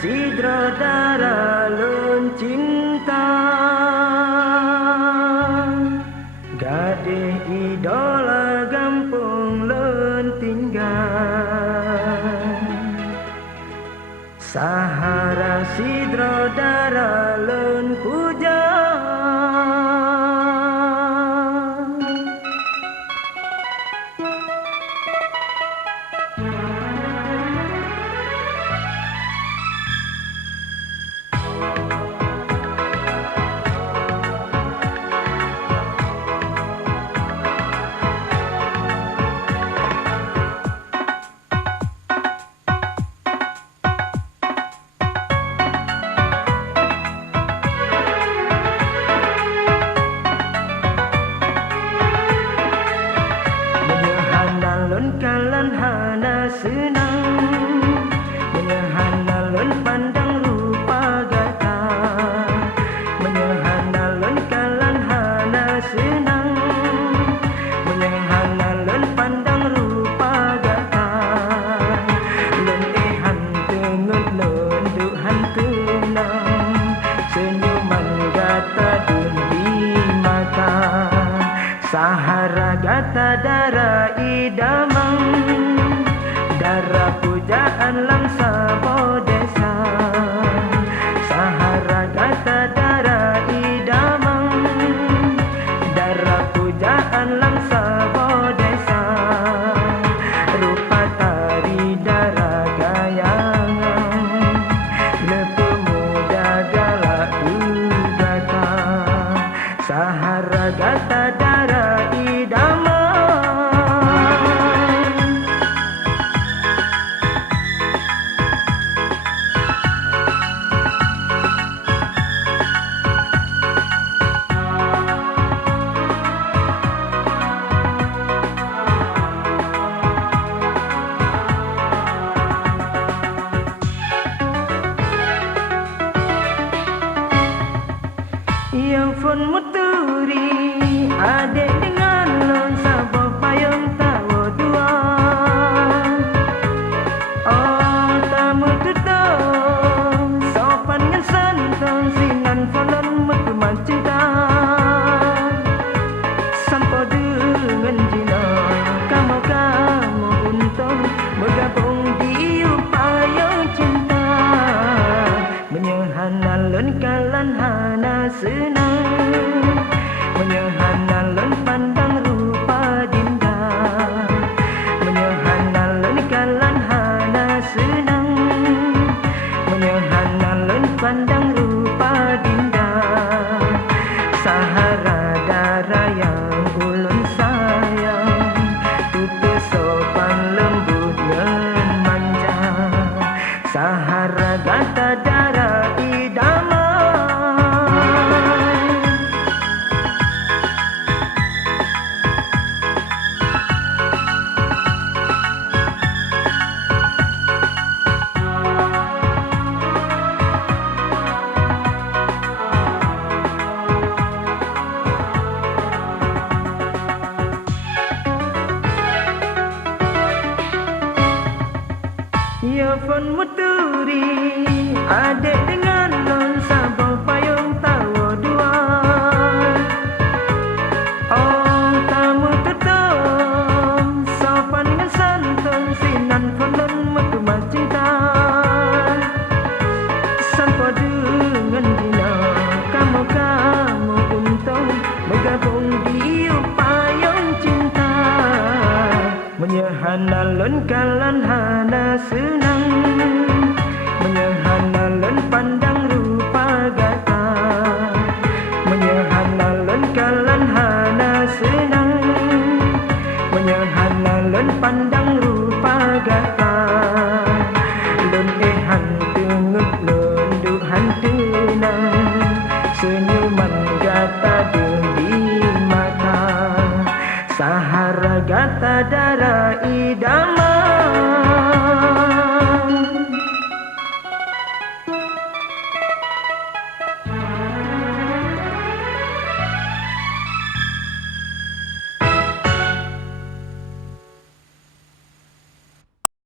sidra dara lun cinta, gadih idola gampung lun tinggal. Sahara sidra dara lun puja, lun kalan hana senang, menyehana lun pandang rupa gata, menyehana lun kalan hana senang, menyehana lun pandang rupa gata, lun tengut lun duhan tenang, senyuman gata dun di mata. Sahara gata dara idamang, dara pujaan langsa bodesa. Sahara gata dara idamang, dara pujaan langsa bodesa. Rupa tari dara gayangan, lepu muda galak udata. Sahara gata dara idamang. Yang pun muturi adik dengan lon sabah payung tahu dua. Oh tamu tutup sopan dengan santun sinan folon metuman cinta. Sampo dengan jina kamu untung bergabung di payung cinta. Menyehana lon kalan hana senang, menyehana lun pandang rupa dinda, menyehana lun kalan hana senang, menyehana lun pandang rupa dinda. Sahara dara yang ulun sayang, tutur sopan lembut dan manja. Sahara gata dara idamang. Ya pun muturi adik dengan lon sabah payung tahu dua. Oh tamu tutup sopan dengan santun sinan folon metuman cinta. Sampo dengan jina kamu untung bergabung di payung cinta. Menyehana lun kalan hana senang, menyehana lun pandang rupa gata, menyehana lun kalan hana senang, menyehana lun pandang rupa gata. Lun tengut lun duhan tenang, senyuman gata